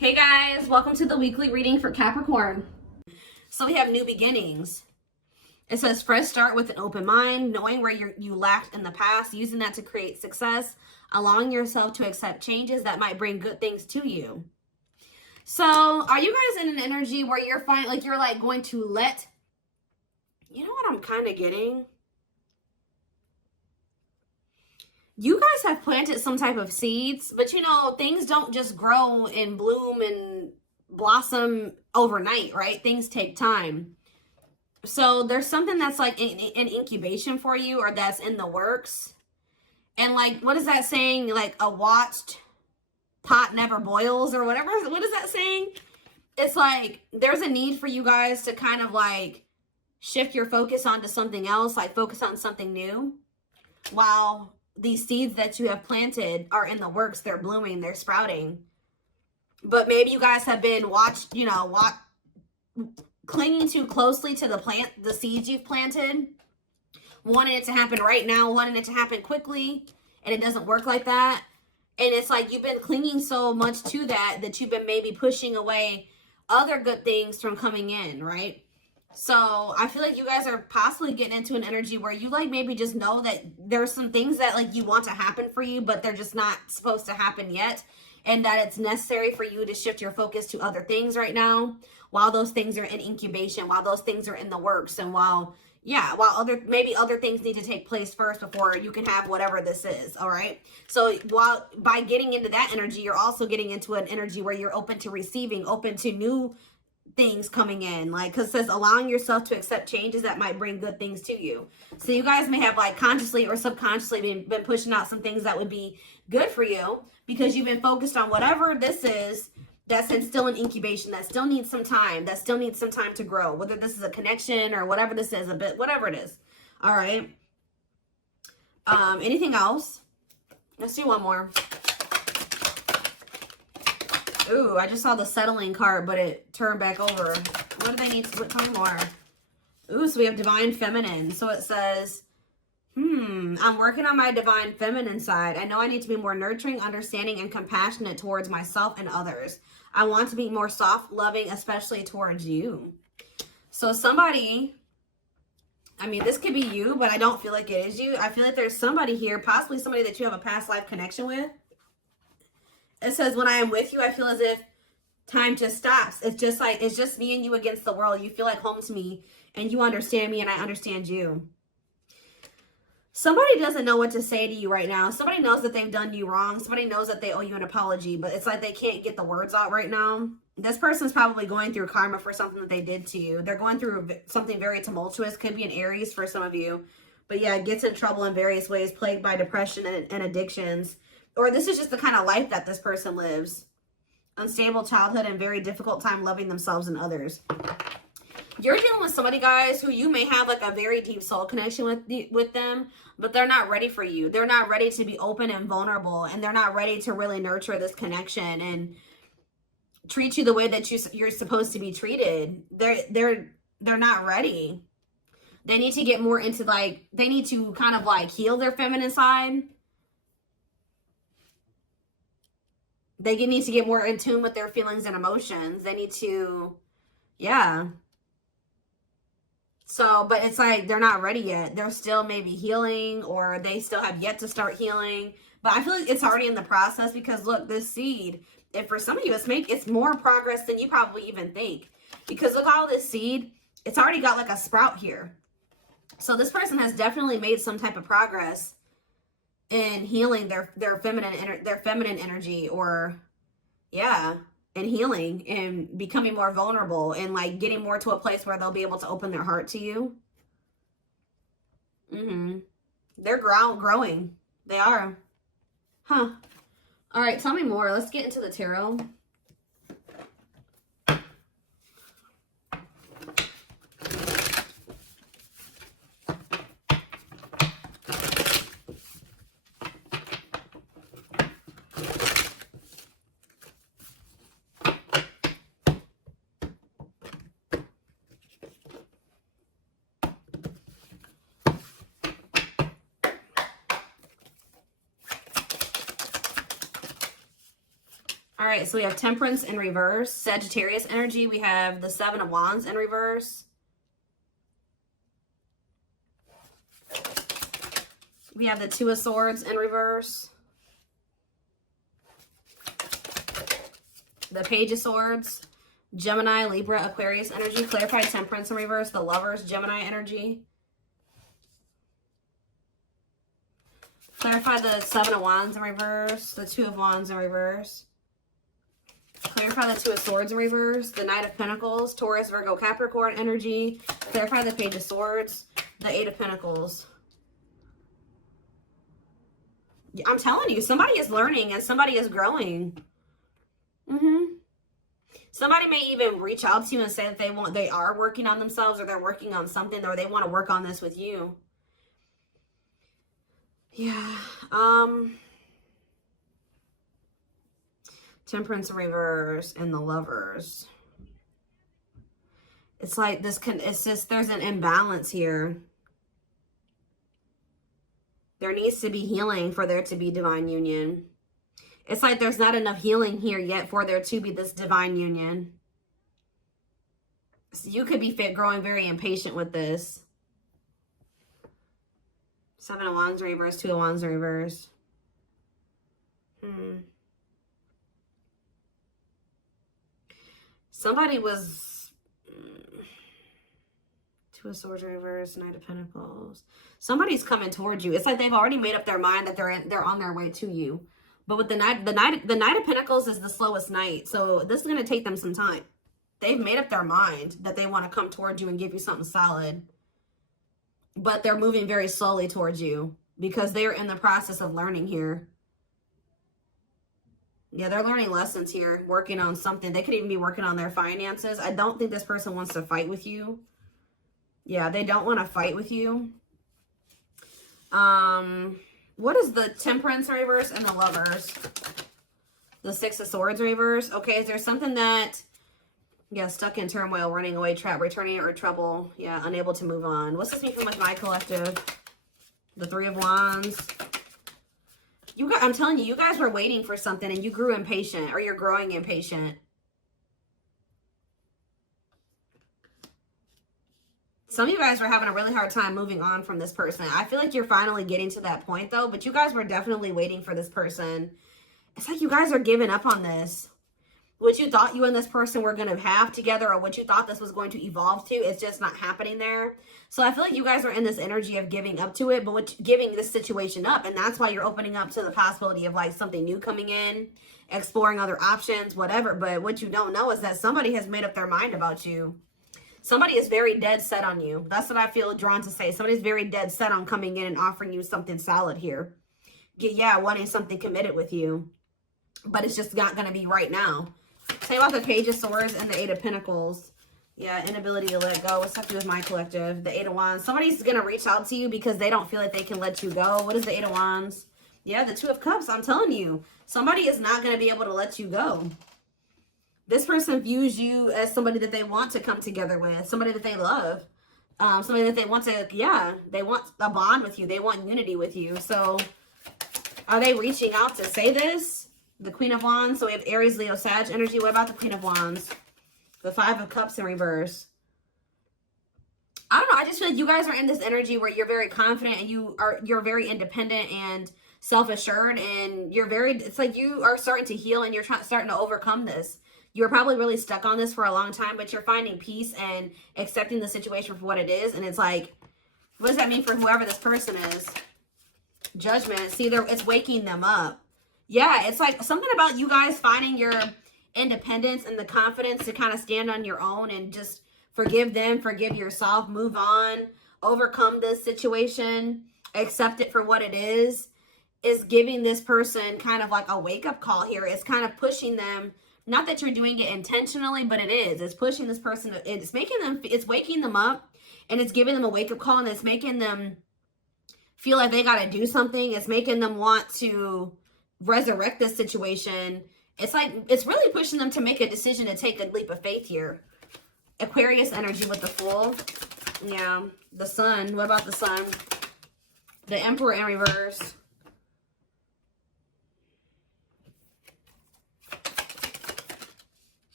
Hey guys, welcome to the weekly reading for Capricorn. So we have new beginnings. It says fresh start with an open mind, knowing where you lacked in the past, using that to create success, allowing yourself to accept changes that might bring good things to you. So are you guys in an energy where you're going to let, you know what I'm kind of getting? You guys have planted some type of seeds, but you know, things don't just grow and bloom and blossom overnight, right? Things take time. So there's something that's like an incubation for you, or that's in the works. And like, what is that saying? Like, a watched pot never boils, or whatever. What is that saying? It's like, there's a need for you guys to kind of like shift your focus onto something else, like focus on something new, while these seeds that you have planted are in the works. They're blooming, they're sprouting. But maybe you guys have been clinging too closely to the seeds you've planted, wanting it to happen right now, wanting it to happen quickly, and it doesn't work like that. And it's like you've been clinging so much to that you've been maybe pushing away other good things from coming in, right? So I feel like you guys are possibly getting into an energy where you like maybe just know that there's some things that like you want to happen for you, but they're just not supposed to happen yet. And that it's necessary for you to shift your focus to other things right now, while those things are in incubation, while those things are in the works, and while maybe other things need to take place first before you can have whatever this is. All right. So by getting into that energy, you're also getting into an energy where you're open to receiving, open to new things coming in, like, because it says allowing yourself to accept changes that might bring good things to you. So you guys may have like consciously or subconsciously been pushing out some things that would be good for you, because you've been focused on whatever this is that's still in incubation, that still needs some time, to grow, whether this is a connection or whatever this is, whatever it is. All right. Anything else? Let's do one more. Ooh, I just saw the settling card, but it turned back over. What do they need to tell me more? Ooh, so we have divine feminine. So it says, I'm working on my divine feminine side. I know I need to be more nurturing, understanding, and compassionate towards myself and others. I want to be more soft, loving, especially towards you. So somebody, I mean, this could be you, but I don't feel like it is you. I feel like there's somebody here, possibly somebody that you have a past life connection with. It says, when I am with you, I feel as if time just stops. It's just me and you against the world. You feel like home to me, and you understand me, and I understand you. Somebody doesn't know what to say to you right now. Somebody knows that they've done you wrong. Somebody knows that they owe you an apology, but it's like they can't get the words out right now. This person's probably going through karma for something that they did to you. They're going through something very tumultuous. Could be an Aries for some of you. But yeah, gets in trouble in various ways, plagued by depression and addictions. Or this is just the kind of life that this person lives. Unstable childhood and very difficult time loving themselves and others. You're dealing with somebody, guys, who you may have like a very deep soul connection with them, but they're not ready for you. They're not ready to be open and vulnerable, and they're not ready to really nurture this connection and treat you the way that you're supposed to be treated. They're not ready. They need to get more into they need to kind of like heal their feminine side. They need to get more in tune with their feelings and emotions. They need to, yeah. So, but it's like they're not ready yet. They're still maybe healing, or they still have yet to start healing. But I feel like it's already in the process, because look, this seed, and for some of you, it's more progress than you probably even think. Because look, all this seed, it's already got like a sprout here. So this person has definitely made some type of progress in healing their feminine energy, or yeah, and healing and becoming more vulnerable, and like getting more to a place where they'll be able to open their heart to you. They're growing. They are. Huh. All right, tell me more. Let's get into the tarot. All right, so we have Temperance in reverse. Sagittarius energy. We have the Seven of Wands in reverse. We have the Two of Swords in reverse. The Page of Swords. Gemini, Libra, Aquarius energy. Clarified Temperance in reverse. The Lovers, Gemini energy. Clarify the Seven of Wands in reverse. The Two of Wands in reverse. Clarify the Two of Swords in reverse. The Knight of Pentacles. Taurus, Virgo, Capricorn energy. Clarify the Page of Swords. The Eight of Pentacles. I'm telling you, somebody is learning and somebody is growing. Somebody may even reach out to you and say that they are working on themselves, or they're working on something, or they want to work on this with you. Yeah. Temperance in reverse and the Lovers. It's like this it's just, there's an imbalance here. There needs to be healing for there to be divine union. It's like there's not enough healing here yet for there to be this divine union. So you could be growing very impatient with this. Seven of Wands in reverse, Two of Wands in reverse. Somebody was... Two of Swords in reverse, Knight of Pentacles. Somebody's coming towards you. It's like they've already made up their mind that they're on their way to you. But with the Knight of Pentacles is the slowest knight. So this is going to take them some time. They've made up their mind that they want to come towards you and give you something solid. But they're moving very slowly towards you because they're in the process of learning here. Yeah, they're learning lessons here, working on something. They could even be working on their finances. I don't think this person wants to fight with you. Yeah, they don't want to fight with you. What is the Temperance in reverse and the Lovers? The Six of Swords in reverse. Okay, is there something that, yeah, stuck in turmoil, running away, trap, returning, or trouble? Yeah, unable to move on. What's this mean for my collective? The Three of Wands. I'm telling you, you guys were waiting for something and you grew impatient, or you're growing impatient. Some of you guys were having a really hard time moving on from this person. I feel like you're finally getting to that point, though. But you guys were definitely waiting for this person. It's like you guys are giving up on this. What you thought you and this person were going to have together, or what you thought this was going to evolve to, it's just not happening there. So I feel like you guys are in this energy of giving up to it, but giving this situation up. And that's why you're opening up to the possibility of like something new coming in, exploring other options, whatever. But what you don't know is that somebody has made up their mind about you. Somebody is very dead set on you. That's what I feel drawn to say. Somebody's very dead set on coming in and offering you something solid here. Yeah, wanting something committed with you. But it's just not going to be right now. Say about the Page of Swords and the Eight of Pentacles. Yeah, inability to let go. What's up with my collective? The Eight of Wands. Somebody's going to reach out to you because they don't feel like they can let you go. What is the Eight of Wands? Yeah, the Two of Cups. I'm telling you. Somebody is not going to be able to let you go. This person views you as somebody that they want to come together with, somebody that they love, somebody that they want to, yeah, they want a bond with you. They want unity with you. So are they reaching out to say this? The Queen of Wands. So we have Aries, Leo, Sag energy. What about the Queen of Wands? The Five of Cups in reverse. I don't know. I just feel like you guys are in this energy where you're very confident and you're very independent and self-assured, and it's like you are starting to heal and you're starting to overcome this. You were probably really stuck on this for a long time, but you're finding peace and accepting the situation for what it is. And it's like, what does that mean for whoever this person is? Judgment. See, it's waking them up. Yeah, it's like something about you guys finding your independence and the confidence to kind of stand on your own and just forgive them, forgive yourself, move on, overcome this situation, accept it for what it is giving this person kind of like a wake-up call here. It's kind of pushing them. Not that you're doing it intentionally, but it is. It's pushing this person. It's waking them up, and it's giving them a wake-up call, and it's making them feel like they got to do something. It's making them want to resurrect this situation. It's like, it's really pushing them to make a decision to take a leap of faith here. Aquarius energy with the Fool. Yeah. The Sun. What about the Sun? The Emperor in reverse.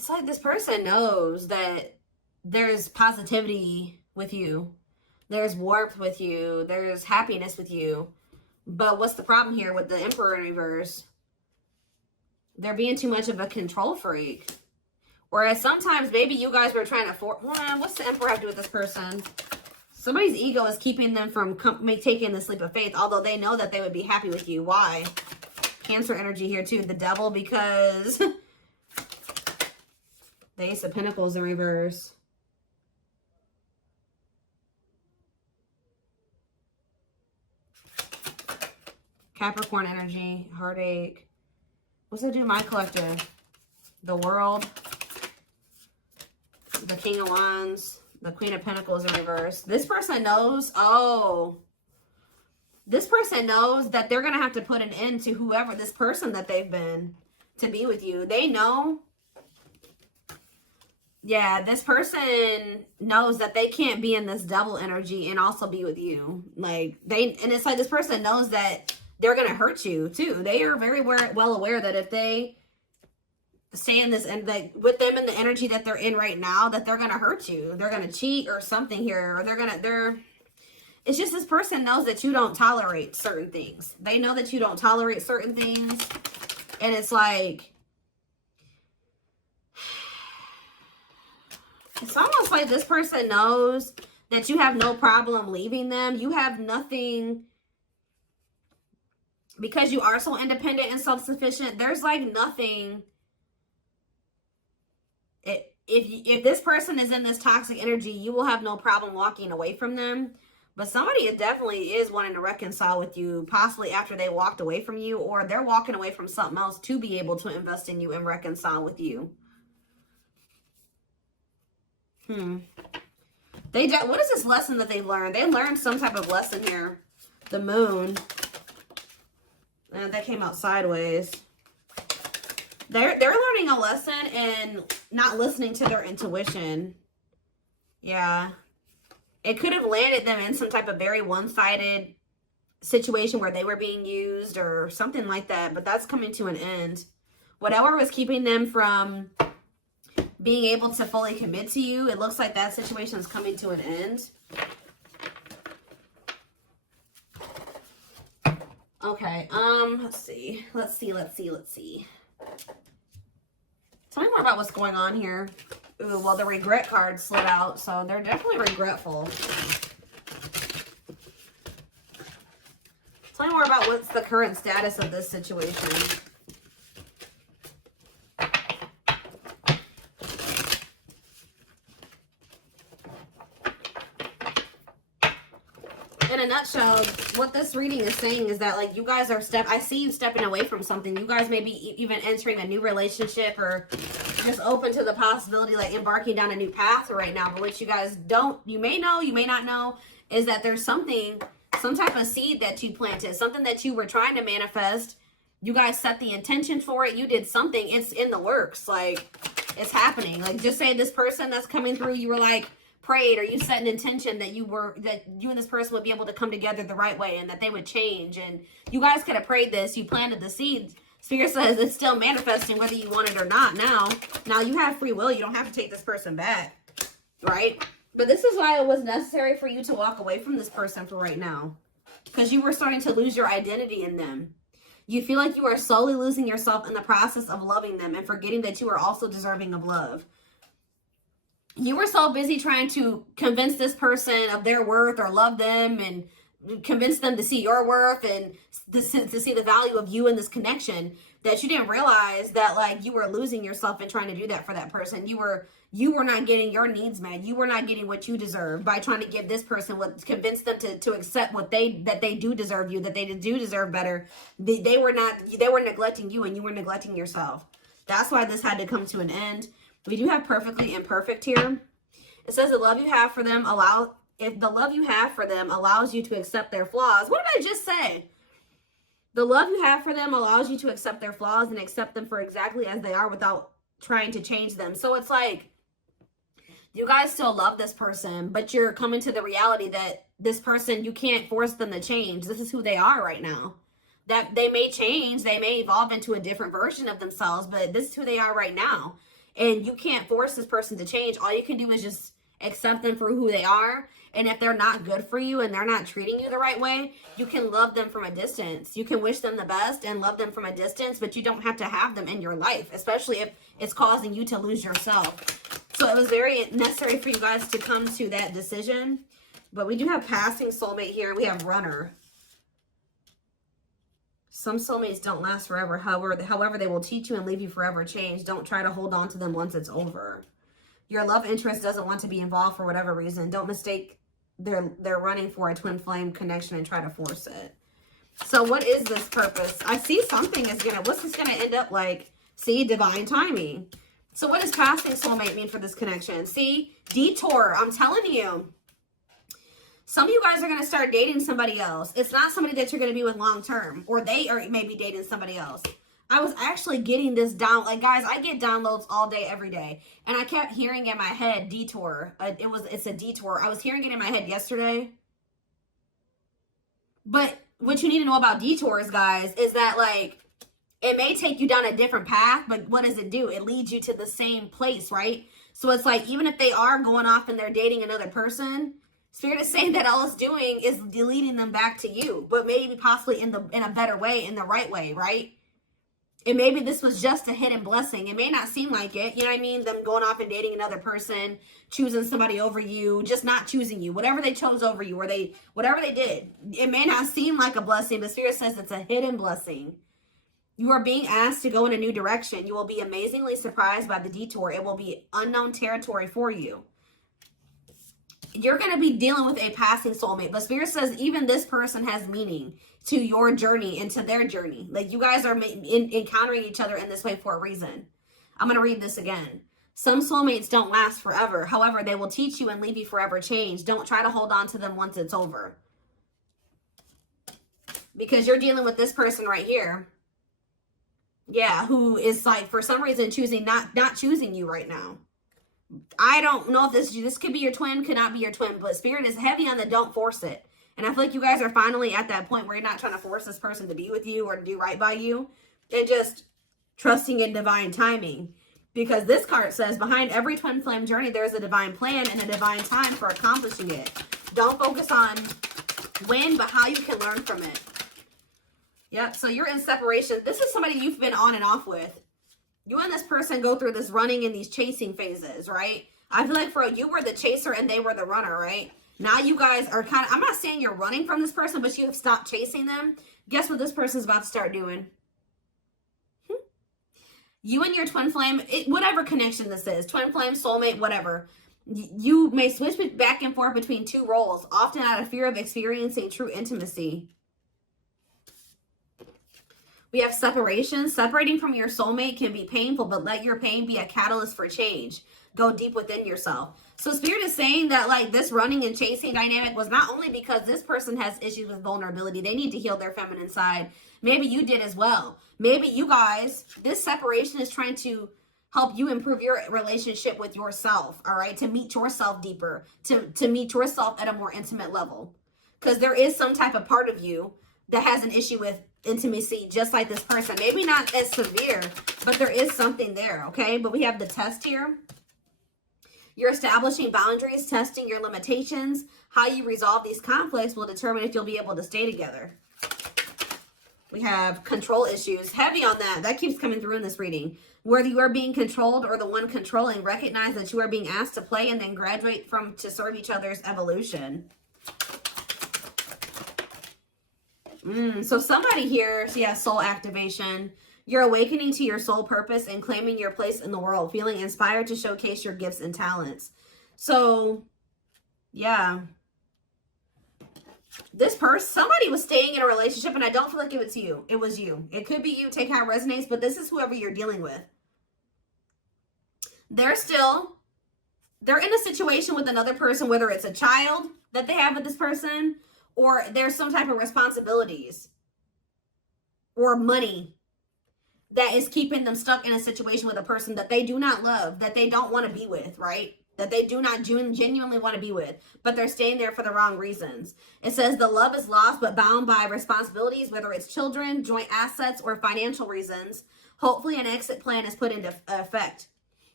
it's like this person knows that there's positivity with you. There's warmth with you. There's happiness with you. But what's the problem here with the Emperor in reverse? They're being too much of a control freak. Whereas sometimes maybe you guys were trying to what's the Emperor have to do with this person? Somebody's ego is keeping them from taking the leap of faith, although they know that they would be happy with you. Why? Cancer energy here too. The Devil, because the Ace of Pentacles in reverse. Capricorn energy, heartache. What's it do to my collective? The World. The King of Wands. The Queen of Pentacles in reverse. This person knows, this person knows that they're going to have to put an end to whoever this person that they've been to be with you. They know. Yeah, this person knows that they can't be in this double energy and also be with you. Like, and it's like this person knows that they're going to hurt you too. They are very well aware that if they stay in this and like with them in the energy that they're in right now, that they're going to hurt you. They're going to cheat or something here, or it's just this person knows that you don't tolerate certain things. They know that you don't tolerate certain things. And it's like, it's almost like this person knows that you have no problem leaving them. You have nothing, because you are so independent and self-sufficient. There's like nothing. If this person is in this toxic energy, you will have no problem walking away from them. But somebody definitely is wanting to reconcile with you, possibly after they walked away from you, or they're walking away from something else to be able to invest in you and reconcile with you. What is this lesson that they learned? They learned some type of lesson here. The Moon. And that came out sideways. They're learning a lesson in not listening to their intuition. Yeah. It could have landed them in some type of very one-sided situation where they were being used or something like that. But that's coming to an end. Whatever was keeping them from being able to fully commit to you, it looks like that situation is coming to an end. Okay, let's see. Tell me more about what's going on here. Ooh, well, the regret card slid out, so they're definitely regretful. Tell me more about what's the current status of this situation. In a nutshell, what this reading is saying is that, like, you guys are I see you stepping away from something. You guys may be even entering a new relationship or just open to the possibility, like, embarking down a new path right now. But what you guys you may know, you may not know, is that there's some type of seed that you planted, something that you were trying to manifest. You guys set the intention for it. You did something. It's in the works. Like, it's happening. Like, just say this person that's coming through, you were like, prayed, or you set an intention that you and this person would be able to come together the right way and that they would change, and you guys could have prayed this, you planted the seeds. Spirit says it's still manifesting whether you want it or not. Now you have free will. You don't have to take this person back, right? But this is why it was necessary for you to walk away from this person for right now, because you were starting to lose your identity in them. You feel like you are slowly losing yourself in the process of loving them and forgetting that you are also deserving of love. You were so busy trying to convince this person of their worth or love them and convince them to see your worth and to see the value of you in this connection that you didn't realize that, like, you were losing yourself in trying to do that for that person. You were not getting your needs met. You were not getting what you deserve by trying to give this person convince them to accept that they do deserve you, that they do deserve better. They were neglecting you, and you were neglecting yourself. That's why this had to come to an end. We do have perfectly imperfect here. It says the love you have for them allows you to accept their flaws. What did I just say? The love you have for them allows you to accept their flaws and accept them for exactly as they are without trying to change them. So it's like you guys still love this person, but you're coming to the reality that this person, you can't force them to change. This is who they are right now. That they may change, they may evolve into a different version of themselves, but this is who they are right now. And you can't force this person to change. All you can do is just accept them for who they are. And if they're not good for you and they're not treating you the right way, you can love them from a distance. You can wish them the best and love them from a distance, but you don't have to have them in your life, especially if it's causing you to lose yourself. So it was very necessary for you guys to come to that decision. But we do have passing soulmate here. We have runner. Some soulmates don't last forever. However, they will teach you and leave you forever changed. Don't try to hold on to them once it's over. Your love interest doesn't want to be involved for whatever reason. Don't mistake they're running for a twin flame connection and try to force it. So what is this purpose? I see something is gonna, what's this gonna end up like? See, divine timing. So what does passing soulmate mean for this connection? See, detour, I'm telling you. Some of you guys are going to start dating somebody else. It's not somebody that you're going to be with long term, or they are maybe dating somebody else. I was actually getting this down. Like, guys, I get downloads all day, every day. And I kept hearing in my head, detour. It's a detour. I was hearing it in my head yesterday. But what you need to know about detours, guys, is that, like, it may take you down a different path, but what does it do? It leads you to the same place, right? So it's like, even if they are going off and they're dating another person, Spirit is saying that all it's doing is leading them back to you, but maybe possibly in a better way, in the right way, right? And maybe this was just a hidden blessing. It may not seem like it, you know what I mean? Them going off and dating another person, choosing somebody over you, just not choosing you. Whatever they chose over you, or whatever they did, it may not seem like a blessing, but Spirit says it's a hidden blessing. You are being asked to go in a new direction. You will be amazingly surprised by the detour. It will be unknown territory for you. You're going to be dealing with a passing soulmate. But Spirit says even this person has meaning to your journey and to their journey. Like, you guys are encountering each other in this way for a reason. I'm going to read this again. Some soulmates don't last forever. However, they will teach you and leave you forever changed. Don't try to hold on to them once it's over. Because you're dealing with this person right here. Yeah, who is, like, for some reason choosing not choosing you right now. I don't know if this could be your twin, could not be your twin, but Spirit is heavy on the don't force it. And I feel like you guys are finally at that point where you're not trying to force this person to be with you or to do right by you. They're just trusting in divine timing. Because this card says, behind every twin flame journey, there's a divine plan and a divine time for accomplishing it. Don't focus on when, but how you can learn from it. Yep, so you're in separation. This is somebody you've been on and off with. You and this person go through this running and these chasing phases, right? I feel like for you were the chaser and they were the runner, right? Now you guys are kind of, I'm not saying you're running from this person, but you have stopped chasing them. Guess what this person's about to start doing? You and your twin flame, whatever connection this is, twin flame, soulmate, whatever. You may switch back and forth between two roles, often out of fear of experiencing true intimacy. We have separation. Separating from your soulmate can be painful, but let your pain be a catalyst for change. Go deep within yourself. So Spirit is saying that, like, this running and chasing dynamic was not only because this person has issues with vulnerability. They need to heal their feminine side. Maybe you did as well. Maybe you guys, this separation is trying to help you improve your relationship with yourself, all right? To meet yourself deeper, to meet yourself at a more intimate level. Because there is some type of part of you that has an issue with intimacy, just like this person. Maybe not as severe, but there is something there, okay? But we have the test here. You're establishing boundaries, testing your limitations. How you resolve these conflicts will determine if you'll be able to stay together. We have control issues. Heavy on that. That keeps coming through in this reading. Whether you are being controlled or the one controlling, recognize that you are being asked to play and then graduate to serve each other's evolution. So somebody here, yeah, soul activation. You're awakening to your soul purpose and claiming your place in the world, feeling inspired to showcase your gifts and talents. So, yeah. This person, somebody was staying in a relationship, and I don't feel like it was you. It was you. It could be you. Take how it resonates, but this is whoever you're dealing with. They're in a situation with another person, whether it's a child that they have with this person, or there's some type of responsibilities or money that is keeping them stuck in a situation with a person that they do not love, that they don't want to be with, right? That they do not genuinely want to be with, but they're staying there for the wrong reasons. It says the love is lost but bound by responsibilities, whether it's children, joint assets, or financial reasons. Hopefully an exit plan is put into effect.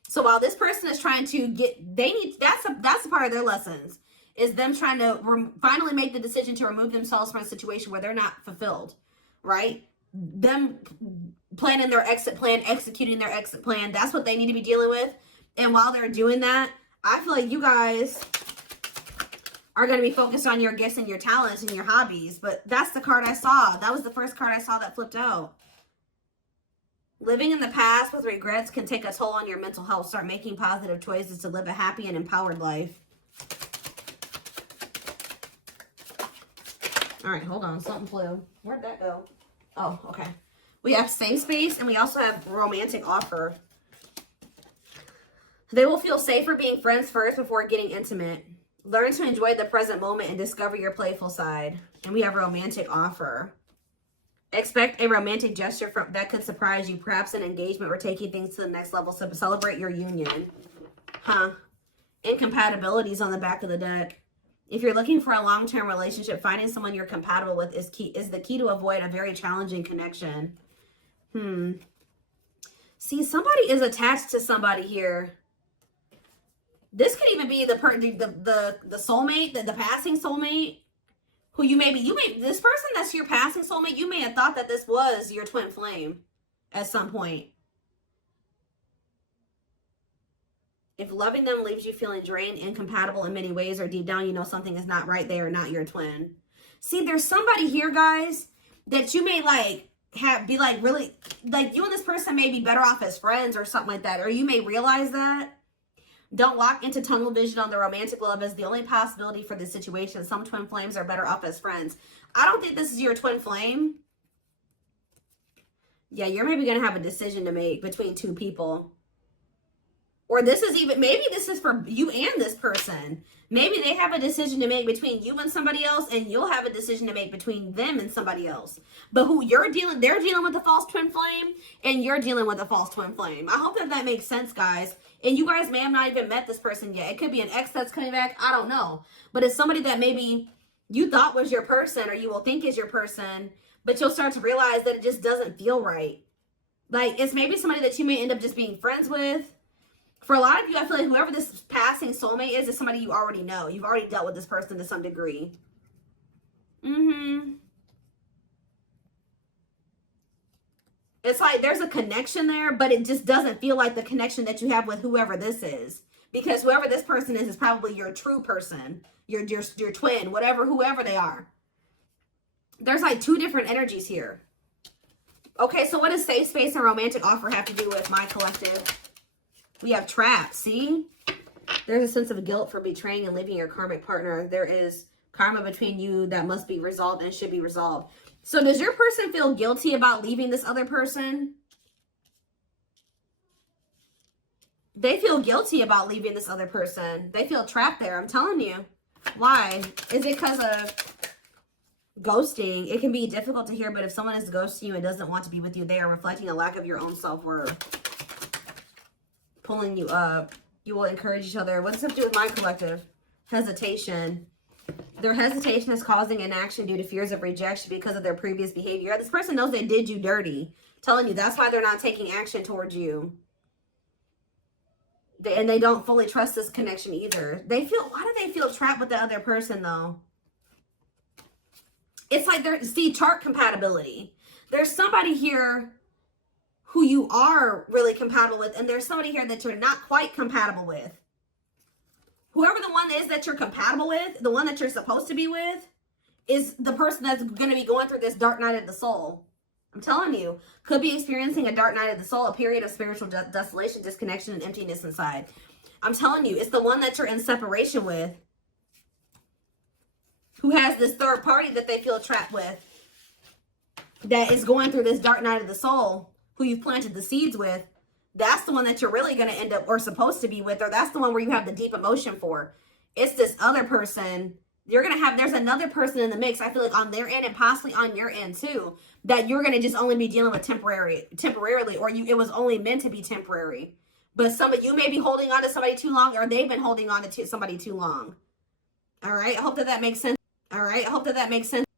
So while this person is trying to that's a part of their lessons, is them trying to finally make the decision to remove themselves from a situation where they're not fulfilled, right? Them planning their exit plan, executing their exit plan. That's what they need to be dealing with. And while they're doing that, I feel like you guys are going to be focused on your gifts and your talents and your hobbies. But that's the card I saw. That was the first card I saw that flipped out. Living in the past with regrets can take a toll on your mental health. Start making positive choices to live a happy and empowered life. All right, hold on. Something flew. Where'd that go? Oh, okay. We have safe space, and we also have romantic offer. They will feel safer being friends first before getting intimate. Learn to enjoy the present moment and discover your playful side. And we have romantic offer. Expect a romantic gesture that could surprise you, perhaps an engagement or taking things to the next level. So celebrate your union. Incompatibilities on the back of the deck. If you're looking for a long-term relationship, finding someone you're compatible with is the key to avoid a very challenging connection. See, somebody is attached to somebody here. This could even be the soulmate, the passing soulmate, who this person that's your passing soulmate, you may have thought that this was your twin flame at some point. If loving them leaves you feeling drained, incompatible in many ways, or deep down you know something is not right, they are not your twin. See, there's somebody here, guys, that you may really, you and this person may be better off as friends or something like that, or you may realize that. Don't lock into tunnel vision on the romantic love as the only possibility for this situation. Some twin flames are better off as friends. I don't think this is your twin flame. Yeah, you're maybe going to have a decision to make between two people. Or maybe this is for you and this person. Maybe they have a decision to make between you and somebody else, and you'll have a decision to make between them and somebody else. But they're dealing with a false twin flame, and you're dealing with a false twin flame. I hope that makes sense, guys. And you guys may have not even met this person yet. It could be an ex that's coming back. I don't know. But it's somebody that maybe you thought was your person, or you will think is your person, but you'll start to realize that it just doesn't feel right. Like, it's maybe somebody that you may end up just being friends with. For a lot of you, I feel like whoever this passing soulmate is somebody you already know. You've already dealt with this person to some degree. It's like there's a connection there, but it just doesn't feel like the connection that you have with whoever this is. Because whoever this person is probably your true person, your twin, whoever they are. There's like two different energies here. Okay, so what does safe space and romantic offer have to do with my collective? We have trapped, see? There's a sense of guilt for betraying and leaving your karmic partner. There is karma between you that must be resolved and should be resolved. So does your person feel guilty about leaving this other person? They feel guilty about leaving this other person. They feel trapped there, I'm telling you. Why? Is it because of ghosting? It can be difficult to hear, but if someone is ghosting you and doesn't want to be with you, they are reflecting a lack of your own self-worth. Pulling you up. You will encourage each other. What does this have to do with my collective? Hesitation. Their hesitation is causing inaction due to fears of rejection because of their previous behavior. This person knows they did you dirty. I'm telling you, that's why they're not taking action towards you. And they don't fully trust this connection either. Why do they feel trapped with the other person though? It's like chart compatibility. There's somebody here who you are really compatible with, and there's somebody here that you're not quite compatible with. Whoever the one is that you're compatible with, the one that you're supposed to be with, is the person that's going to be going through this dark night of the soul. I'm telling you, could be experiencing a dark night of the soul, a period of spiritual desolation, disconnection, and emptiness inside. I'm telling you, it's the one that you're in separation with, who has this third party that they feel trapped with, that is going through this dark night of the soul, who you've planted the seeds with. That's the one that you're really going to end up or supposed to be with, or that's the one where you have the deep emotion for. It's this other person. There's another person in the mix, I feel like, on their end and possibly on your end too, that you're going to just only be dealing with temporarily, or it was only meant to be temporary. But you may be holding on to somebody too long, or they've been holding on to somebody too long. All right. I hope that makes sense.